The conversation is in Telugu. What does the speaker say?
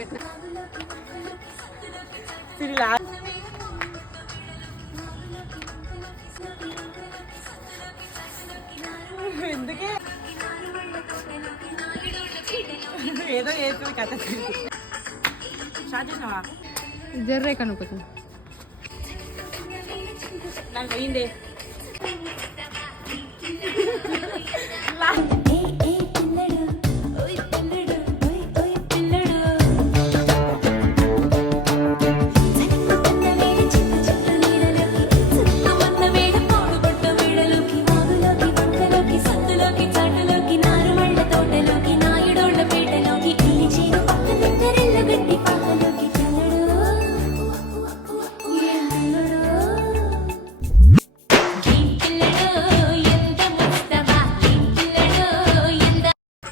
పెట్టిన ఎందుకే ఏదో ఏదో కథ స్టార్ట్ చేసినావా జర్రే కనుకోవచ్చు నాకు పోయిందే